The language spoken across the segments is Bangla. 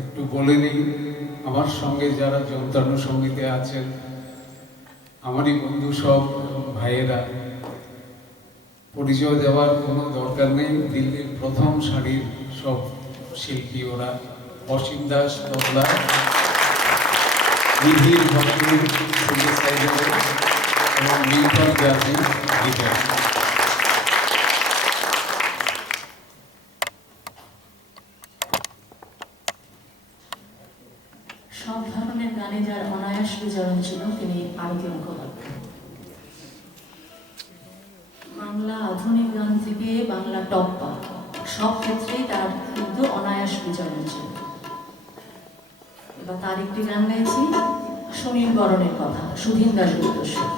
একটু বলে নিই। আমার সঙ্গে যারা যন্ত্রানুষঙ্গীতে আছেন, আমারই বন্ধু সব ভাইয়েরা, পরিচয় দেওয়ার কোনো দরকার নেই। দিল্লির প্রথম সারির সব শিল্পী ওরা। অসীম দাস তবলা, নিধির ভক্তি এবং মিল্টন জাতি গিটার। সব ধরনের গানে যার অনায়াস বিচরণ ছিল তিনি আরতি মুখোপাধ্যায়। বাংলা আধুনিক গান থেকে বাংলা টপ্পা সব ক্ষেত্রেই তার কিন্তু অনায়াস বিচরণ ছিল। এবার তার একটি গান গাইছি, সুনীল বরণের কথা, সুধীন দাশগুপ্তস্বর।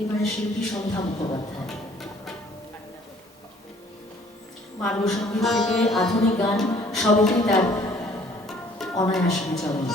এবারে শিল্পী সন্ধ্যা মুখোপাধ্যায়। মার্গ সঙ্গীত থেকে আধুনিক গান সবই তার অনায়াস বিচরণ।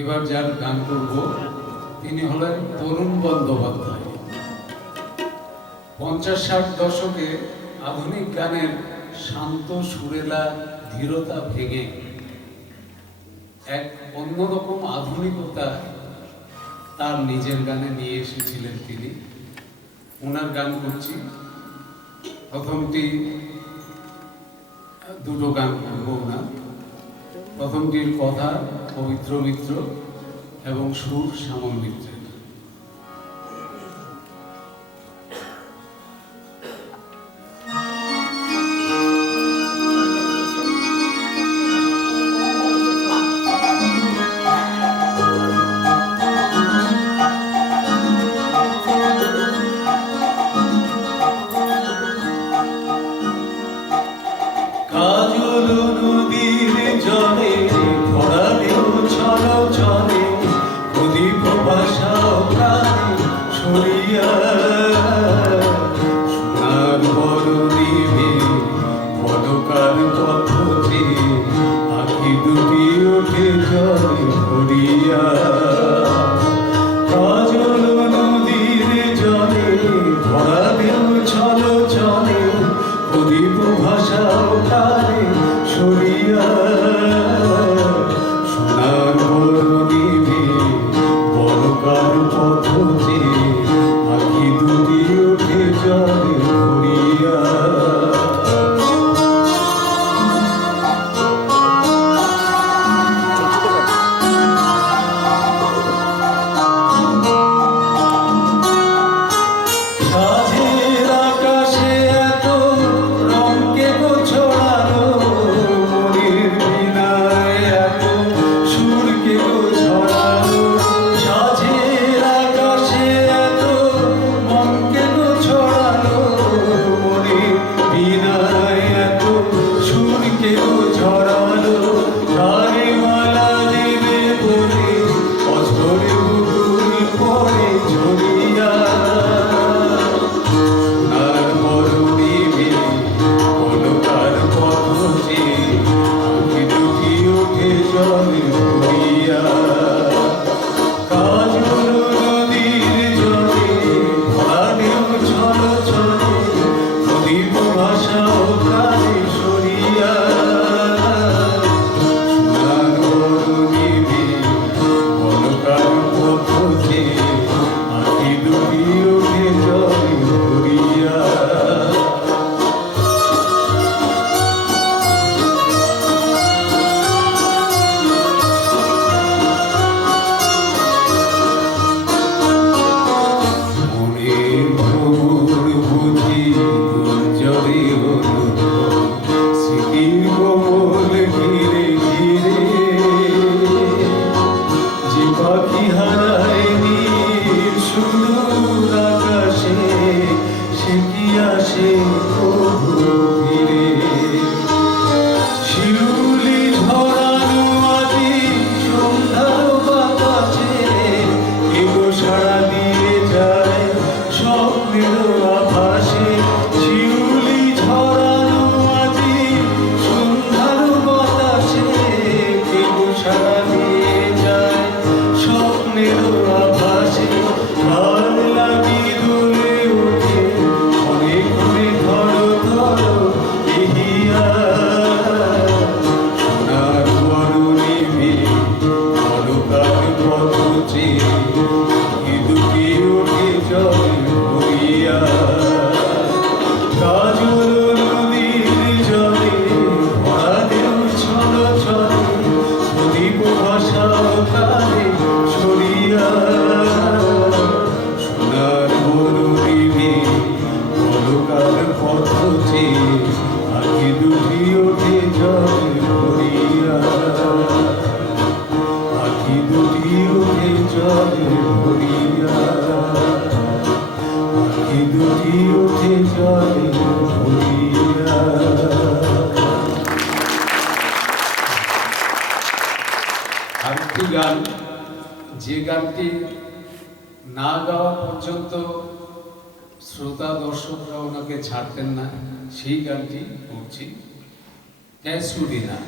এবার যার গান করব তিনি হলেন তরুণ বন্দ্যোপাধ্যায়। 50-60 দশকে আধুনিক গানের শান্ত সুরেলা ধীরতা ভেঙে এক অন্যরকম আধুনিকতা তার নিজের গানে নিয়ে এসেছিলেন তিনি। ওনার গান করছি, প্রথমটি দুটো গান করবো না। প্রথমটির কথা পবিত্র মিত্র এবং সুর শ্যামল মিত্রের। জলে ভরা ঢেউ ছল ছলে প্রদীপ ভাষা পাখি হারায়নি সুদূর আকাশে, সে কি আসে কবু ফিরে? শিউলি ঝরানো আজি সন্ধ্যার বাতাসে, কেউ সাড়া দিয়ে যায় স্বপ্নের আভাসে। শিউলি ঝরানো আজি সন্ধ্যার বাতাসে, কেউ সাড়া দিয়ে যায় স্বপ্নের আভাসে। আর লাগি দুলে ওঠে মনে করে ধরো ধরো ইহিয়া। সোনার বরণী মেয়ে অলকার পথ চেয়ে দুটি ওঠে জল ভরিয়া। কাজল নদীর জলে ভরা ঢেউ ছলো ছলে, প্রদীপ ভাসাও কালে সরিয়া। সোনার বরণী মেয়ে অলকার পথ চেয়ে আখি দুটি ওঠে জল ভরিয়া। আখি দুটি ওঠে জল ভরিয়া। আখি দুটি ওঠে জল ভরিয়া। আরেকটি গান, যে গানটি না গাওয়া পর্যন্ত শ্রোতা দর্শকরা ওনাকে ছাড়তেন না, সেই গানটি করছি, ক্যাসুরিনা।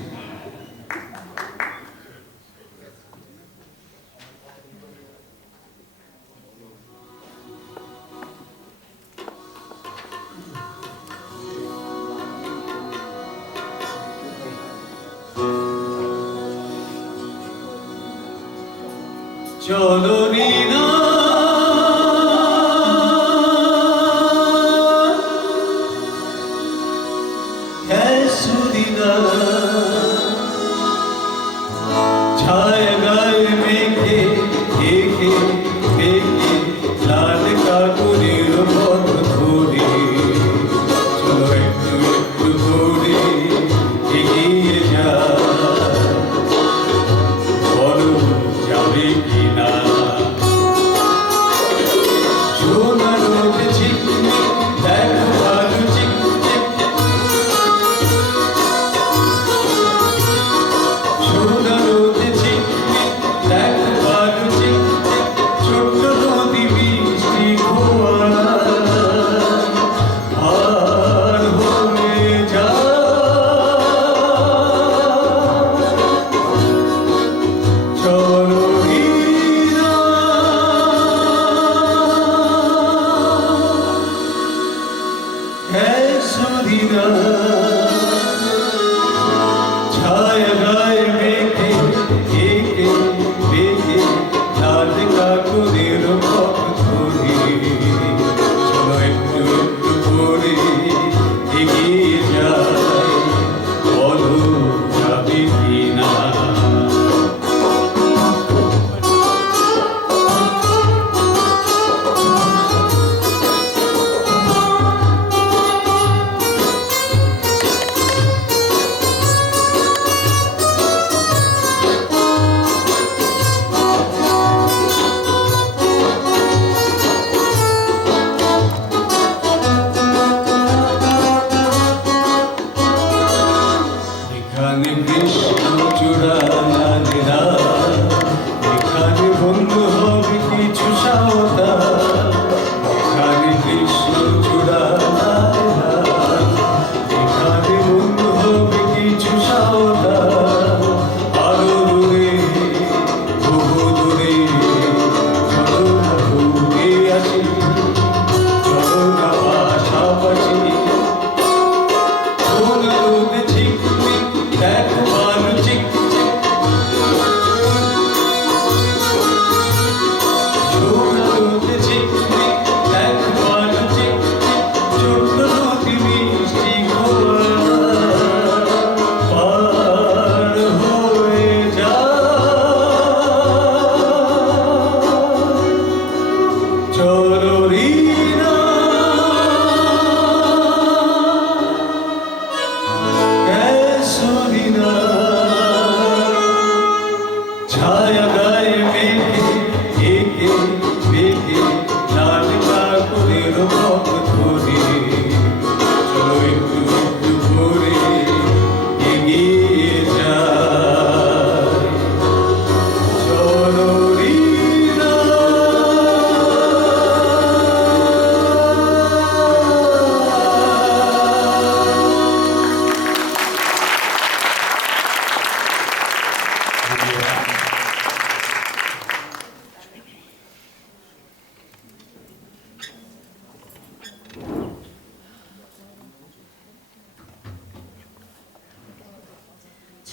চলো রিনা ক্যাসুরিনা, ছায় গায়ে মেঘে দেখে দেখে লাল কাপড়ের পথ ধরে। চলো একটু একটু করে এগিয়ে যা, বলো যাবে কিনা। সোনা রোদ ঝিকমিক দেখো আলো চিকচিক, সোনা রোদ ঝিকমিক দেখো আলো চিকচিক।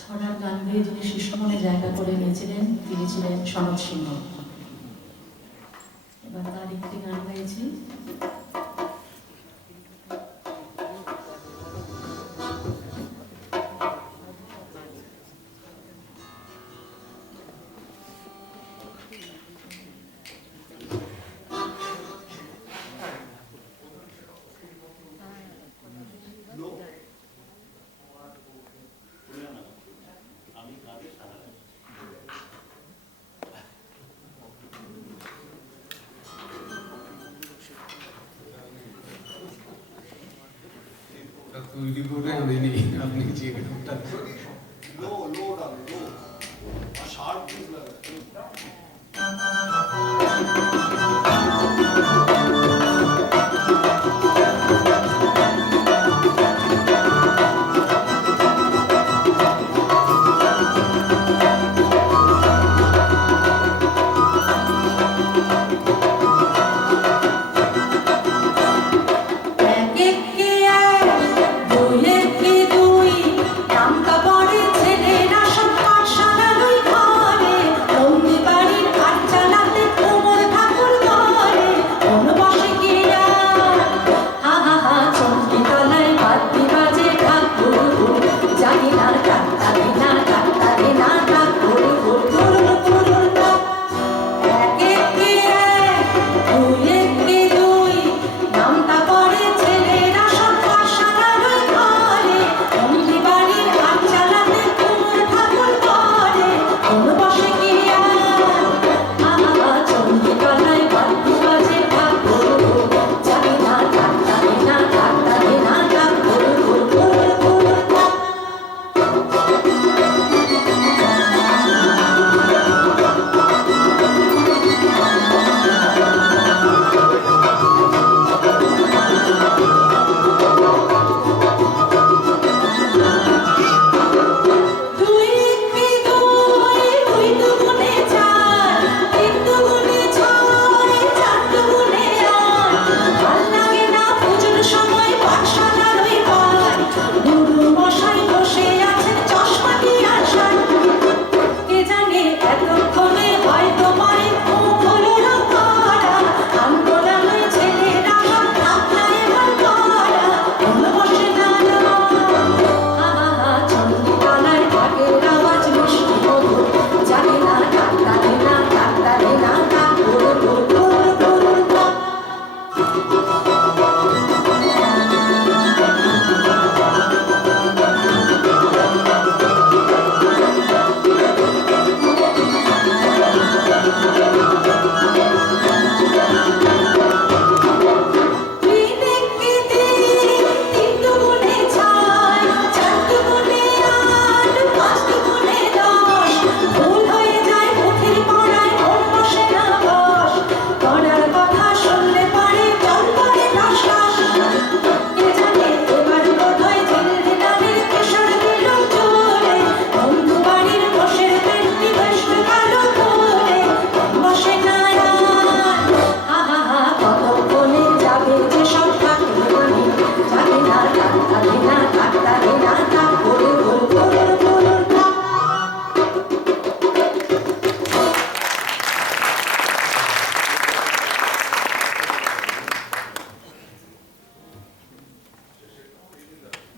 ছড়ার গান গেয়ে যিনি শিশুমনে জায়গা করে নিয়েছিলেন তিনি ছিলেন সনৎ সিংহ। এবার তার একটি গান গাইছি। তৈরি করে আনেনি আপনি যে গানটা लो लो डालो लो शार्प चीज लगा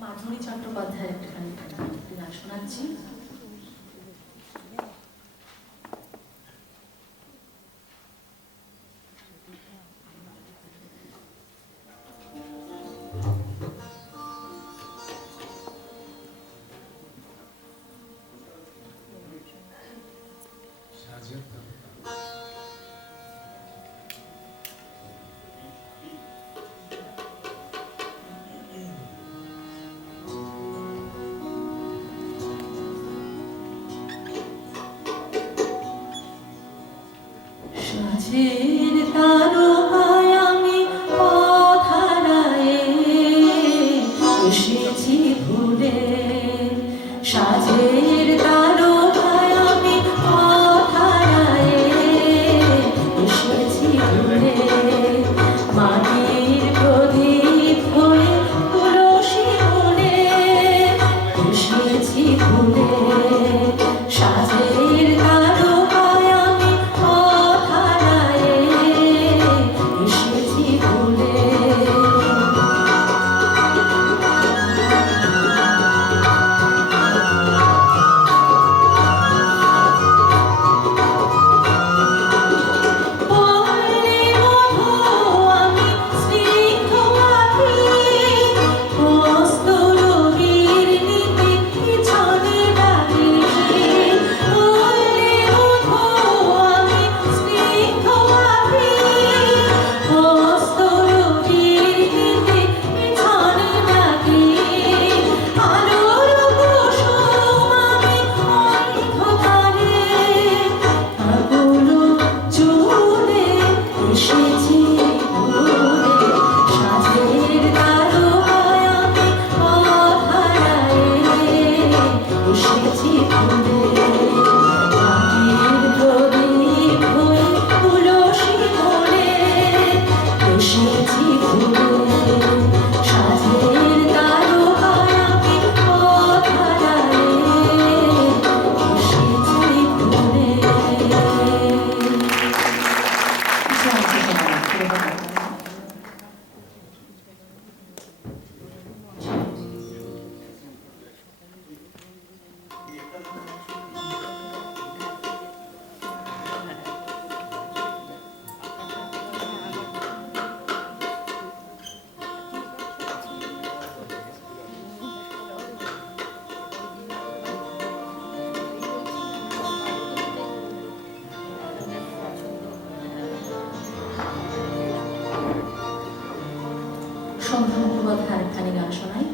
মাধুরী চট্টোপাধ্যায়ের একটি গান শোনাচ্ছি। সাজের সাজের তারকায় আমি পথ হারায়ে এসেছি ভুলে, সাজের তারকায় আমি পথ হারায়ে এসেছি ভুলে, মাটির প্রদীপ হয়ে তুলসী বনে এসেছি ভুলে। সন্ধ্যা মুখোপাধ্যায় আরেকখানি গান শোনাই।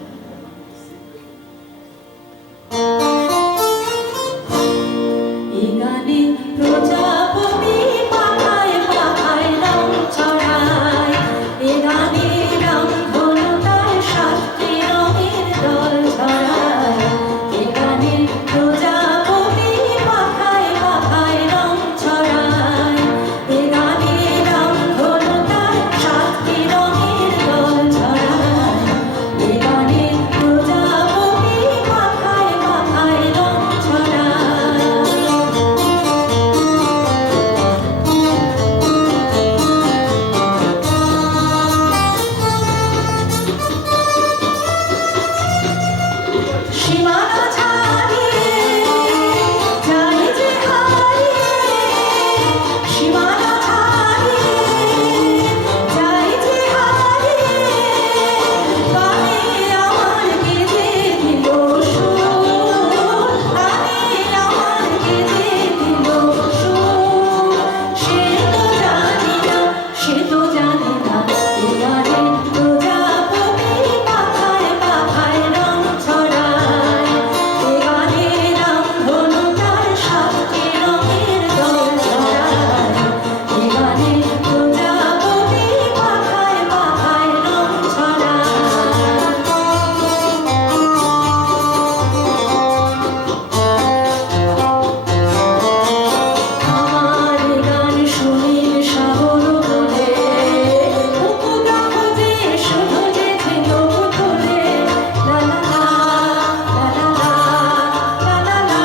এই গানে প্রজাপতি পাখায় পাখায় রং ছড়ায়, এই গানে রামধনু তার সাতটি রঙের দল ছড়ায়, এই গানে প্রজাপতি পাখায় পাখায় রং ছড়ায়, এই গানে রামধনু তার সাতটি রঙের দল ছড়ায়, এই গানে প্রজাপতি পাখায় পাখায় রং ছড়ায়। সীমানা ছাড়িয়ে যায় যে হারিয়ে, সীমানা ছাড়িয়ে যায় যে হারিয়ে, গানে আমার গেঁথে দিল সুর, গানে আমার গেঁথে দিল সুর। সে তো জানি না, সে তো জানি না, এ গানে প্রজাপতি পাখায় পাখায় রং ছড়ায়, এ গানে রামধনু তার সাতটি রঙের দল ছড়ায়, এ গানে প্রজাপতি পাখায় পাখায় রং ছড়ায়। আমার গান শুনিল সাগর বলে, মুকুতা খোঁজে শুধু যে ছিল পুতুলে, লা লা লা, লা লা লা, লা লা লা।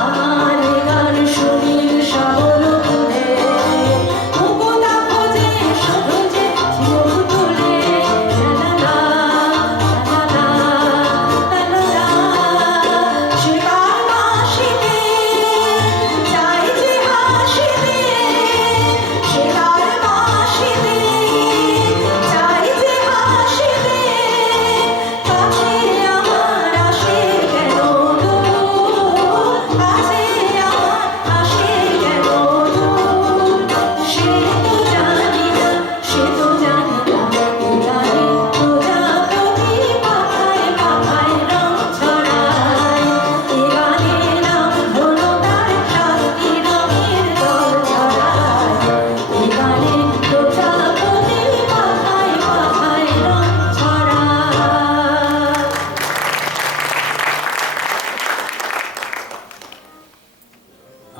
আমার গান শুনিল সাগর বলে, মুকুতা খোঁজে শুধু যে ছিল পুতুলে, লা লা লা, লা লা লা, লা লা লা। সে কার বাঁশিতে যায় যে হাসিতে, সে কার বাঁশিতে যায় যে হাসিতে, কাছে আমার আসে কেন দূর, কাছে আমার আসে কেন দূর। সে তো জানি না, সে তো জানি না, এ গানে প্রজাপতি পাখায় পাখায় রং ছড়ায়, এ গানে রামধনু তার সাতটি রঙের দল ছড়ায়, এ গানে প্রজাপতি পাখায় পাখায় রং ছড়ায়।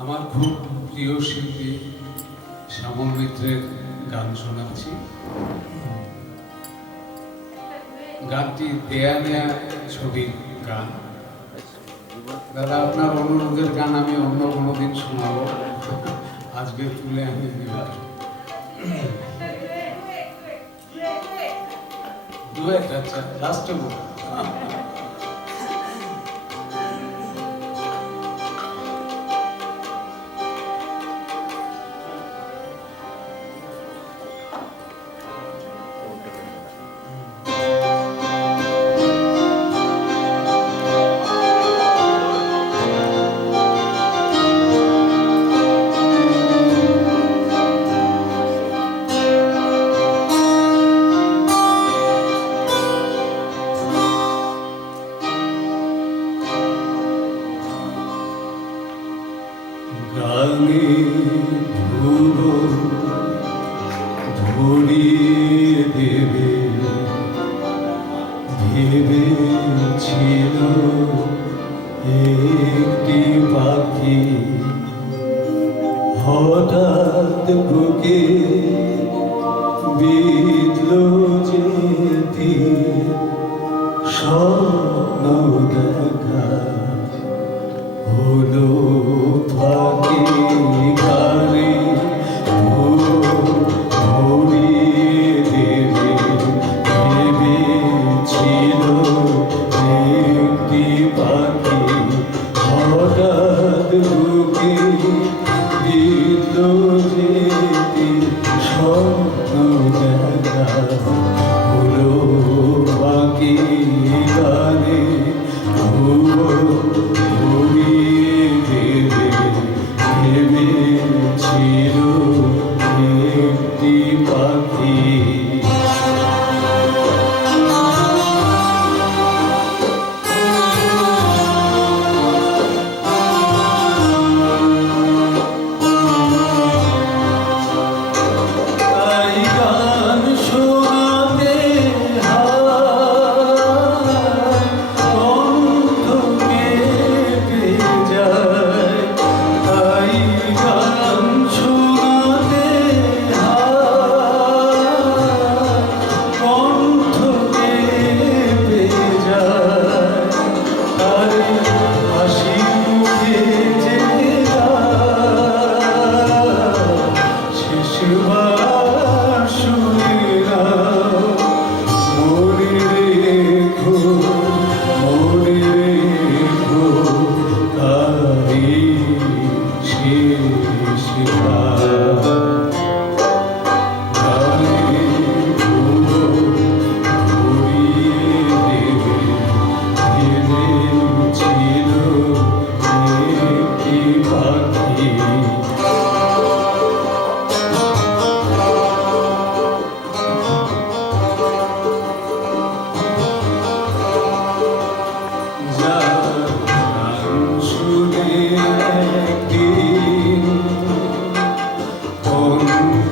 আমার খুব প্রিয় শিল্পী শ্যামল মিত্রের গান শোনাচ্ছি। গানটি দেয়া নেয়া ছবির গান। দাদা, আপনার অনুরোধের গান আমি অন্য কোনো দিন শোনাবো, আজকে তুলে আমি ডুয়েট। আচ্ছা, লাস্টে বলবো। গানে ধুলো ধরিয়ে দেবে ভেবেছিল একটি পাখি, হঠাৎ বুকে বিঁধল যে তীর, স্বপ্ন দেখা হলো ফাঁকি, গানে ধুলো ধরিয়ে দেবে ভেবেছিল একটি পাখি, হঠাৎ বুকে বিঁধল যে তীর, স্বপ্ন দেখা হলো ফাঁকি, গানে ধুলো ধরিয়ে দেবে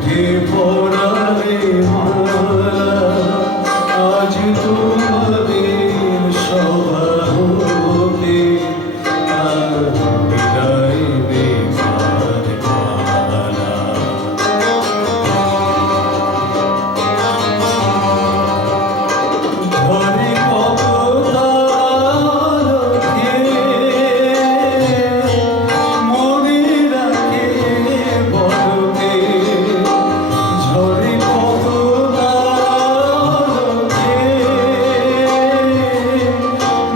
হে পরাণে মালা আজ তোমাদের সভা হতে আর বিদায় নেবার পালা। ঘরে কত তারালোকে মনে রাখে বড়কে, ঝরে কত তারালোকে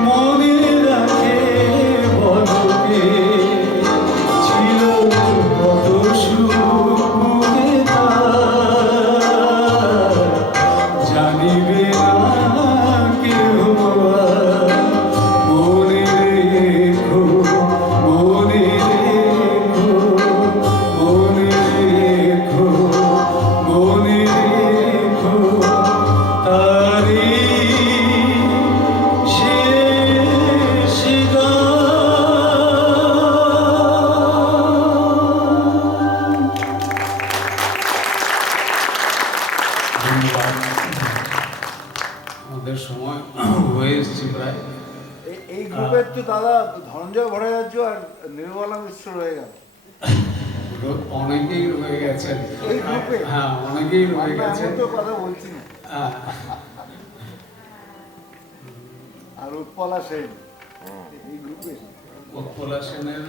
মনে রাখে বড়কে, ছিল কত সুখ মুখে তার, জানিবে না কেউ আর। মনে রেখো, মনে রেখো, মনে রেখো, মনে রেখো তারি শেষ গান। ধন্যবাদ। আমাদের সময় হয়ে এসেছে প্রায়। এই গ্রুপের তো দাদা ধনঞ্জয় ভট্টাচার্য আর নির্মলা মিশ্র রয়ে গেল অনেকেই রয়ে গেছেন, এই গ্রুপে? হ্যাঁ অনেকেই রয়ে আমরা গেছেন। এমন তো কথা বলছি না। আহ, আর উৎপলা সেন এই গ্রুপে উৎপলা সেনের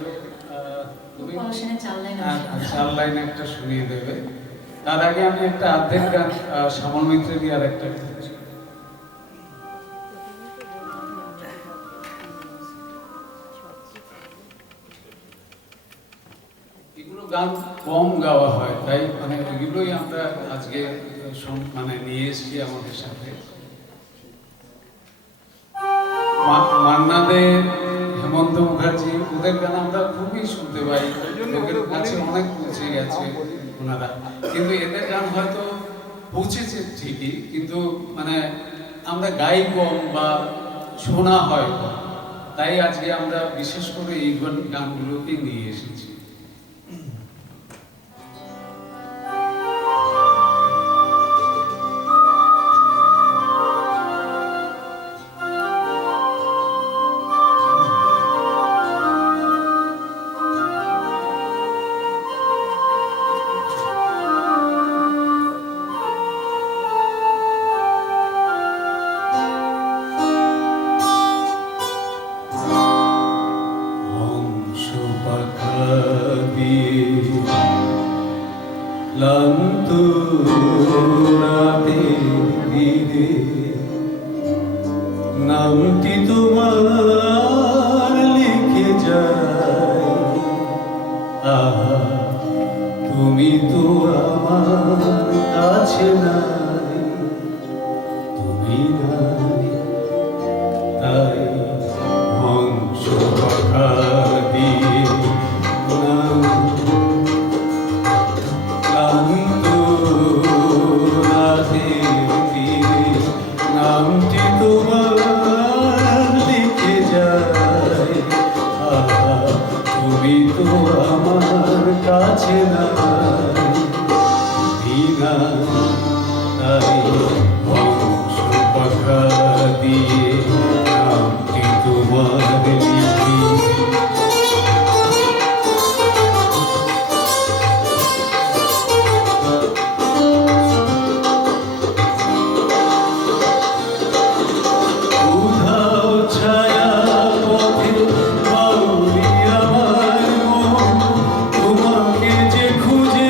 তুমি পড়াশোনায় 4 লাইন হ্যাঁ, আছে। 4 লাইন একটা শুনিয়ে দেবে। তার আগে আমি একটা অর্ধেক গান শ্যামল মিত্রেরই আর একটা করছি। এগুলো গান কম গাওয়া হয়, তাই মানে এগুলোই আমরা আজকে মানে নিয়ে এসেছি আমাদের সাথে। মান্না দে, হেমন্ত মুখার্জি, ওদের গান আমরা খুবই শুনতে পাই, ওদের কাছে অনেক পৌঁছে গেছে ওনারা, কিন্তু এদের গান হয়তো পৌঁছেছে ঠিকই, কিন্তু মানে আমরা গাই কম বা শোনা হয় কম, তাই আজকে আমরা বিশেষ করে এই গানগুলোকে নিয়ে এসেছি। হংস পাখা দিয়ে ক্লান্ত রাতে ধীরে নামটি তোমার লিখে যায়। আহা তুমি তো আমার কাছে নাই, তুমি নাই, তাই হংস পাখা দিয়ে ক্লান্ত রাতের তীরে নামটি তোমার লিখে যায়। আহা তুমি তো আমার কাছে নাই, বিনা তাই হংস পাখা দিয়ে নামটি তোমার লিখি। উধাও ছায়া পথে বাউরি আমার মন, তোমাকে যে খুঁজে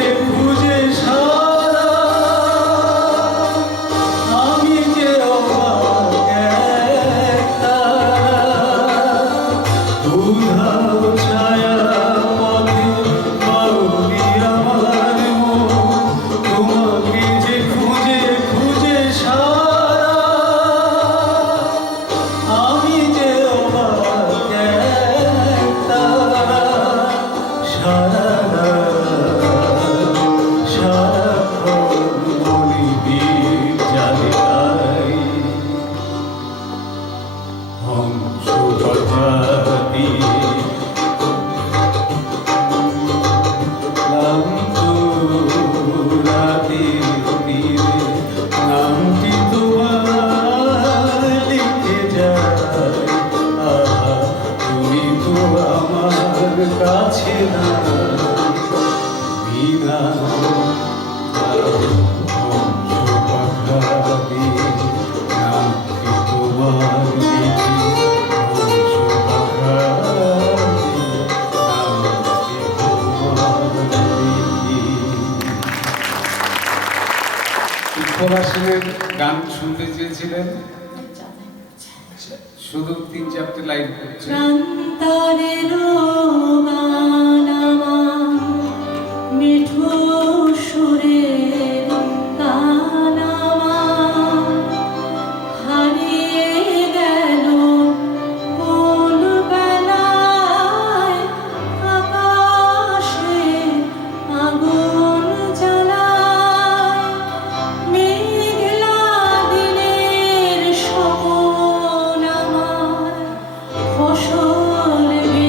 পাখালি নামটি তোমার লিখি নামটি তোমার লিখি। চিত্তলা সেনের গান শুনতে চেয়েছিলেন, শুধু 3-4টে লাইন করছে। প্রান্তরের গান আমার, মিঠু সুরের গান আমার, হারিয়ে গেল কোন বেলায়, আকাশে আগুন জ্বালায়, মেঘলা দিনের স্বপন আমার, ফসলবিহীন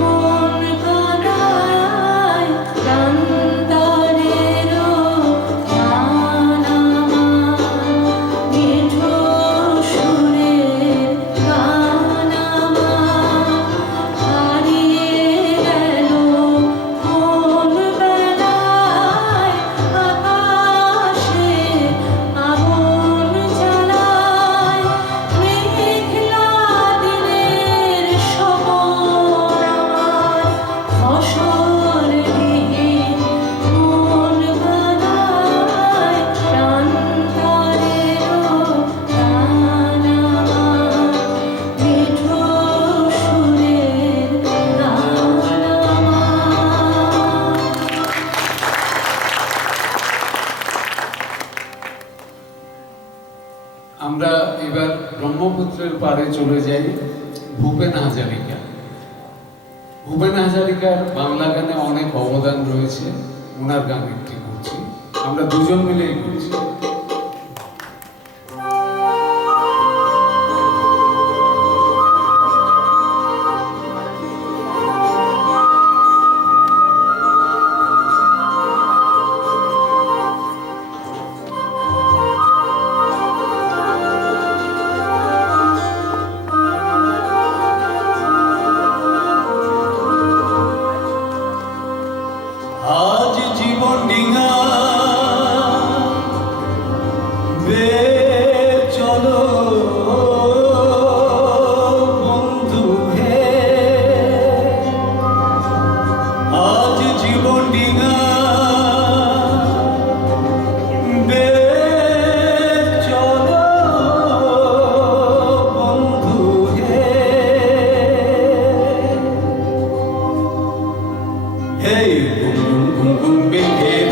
মন কাঁদায়, প্রান্তরের গান আমার, মিঠু সুরের গান আমার, হারিয়ে গেল কোন বেলায়, আকাশে আগুন জ্বালায়, মেঘলা দিনের স্বপন আমার, ফসলবিহীন মন কাঁদায়, প্রান্তরের গান আমার, মিঠু সুরের গান আমার। আমরা এবার ব্রহ্মপুত্রের পাড়ে চলে যাই। ভূপেন হাজারিকা, ভূপেন হাজারিকার বাংলা গানে অনেক অবদান রয়েছে, ওনার গান একটি করছি, আমরা দুজন মিলেই করছি। আজ জীবন ডিঙা বে চলো বন্ধু হে, আজ জীবন ডিঙা বে চলো বন্ধু হে, hey, boom boom boom boom, big head,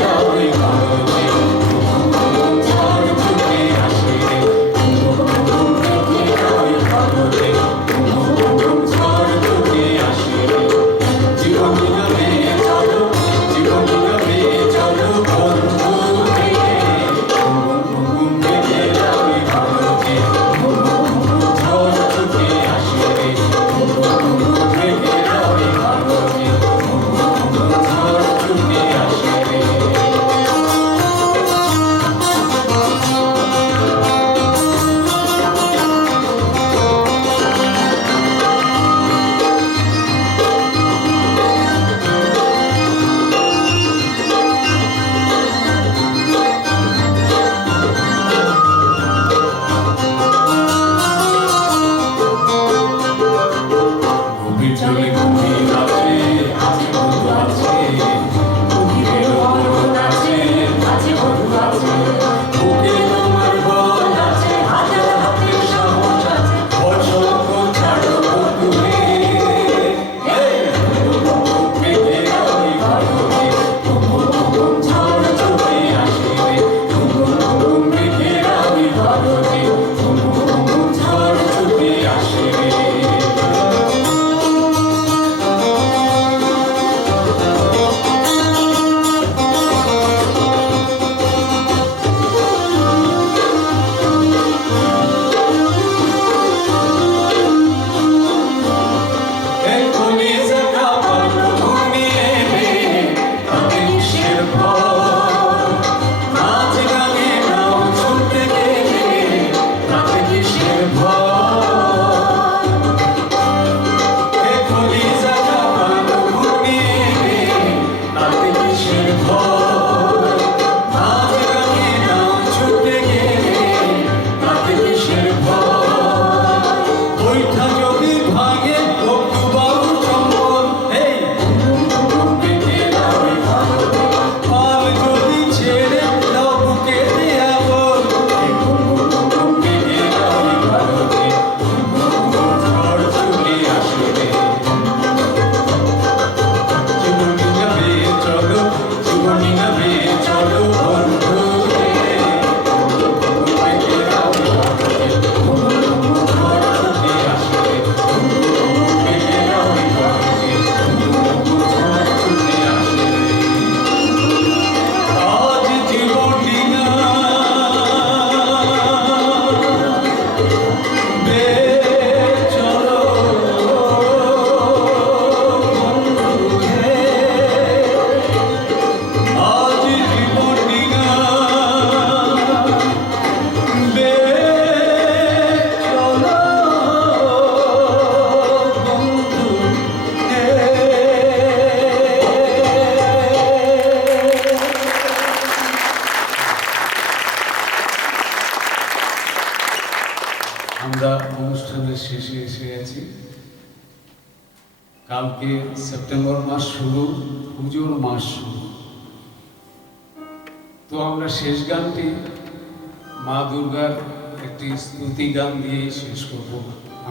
কালকে সেপ্টেম্বর মাস শুরু, পুজোর মাস শুরু। তো আমরা শেষ গানটি মা দুর্গার একটি স্তুতি গান দিয়েই শেষ করব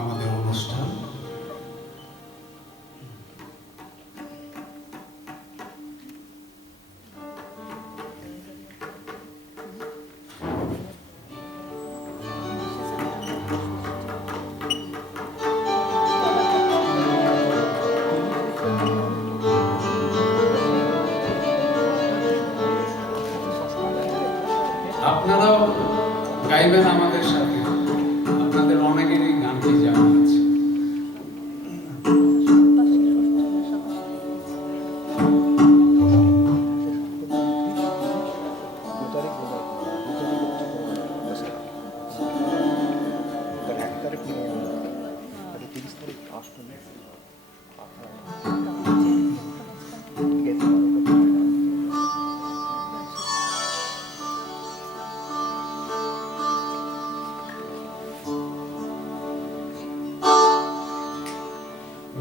আমাদের অনুষ্ঠান। আপনারাও গাইবেন আমাদের সাথে, আপনাদের অনেকেরই গানটি জানা আছে।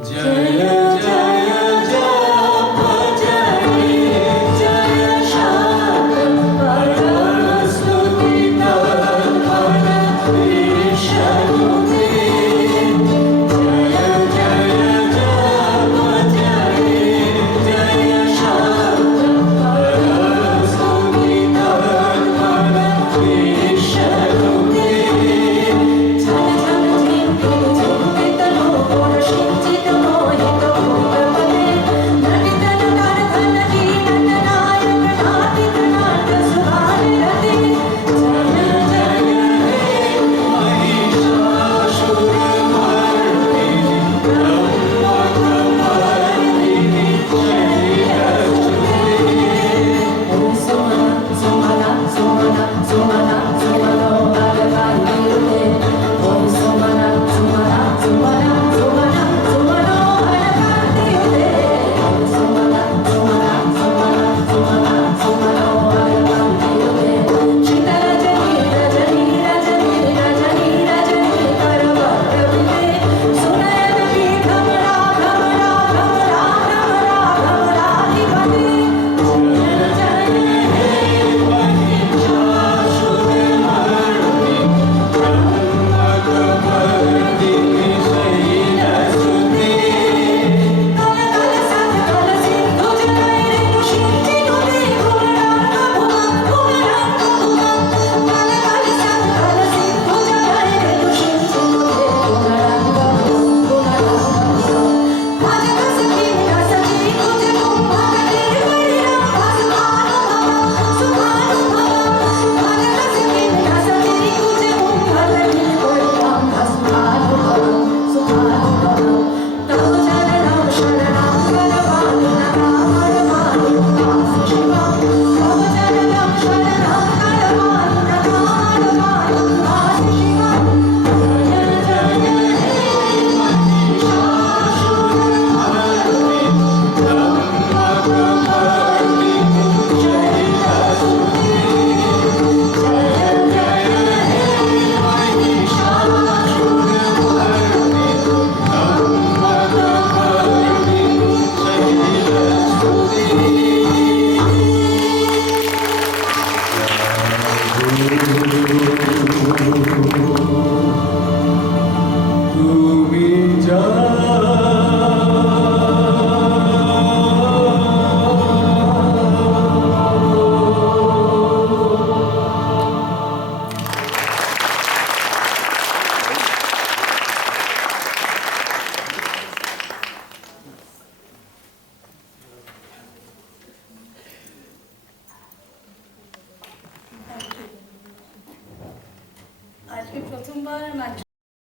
জয় জয় আজকে প্রথমবার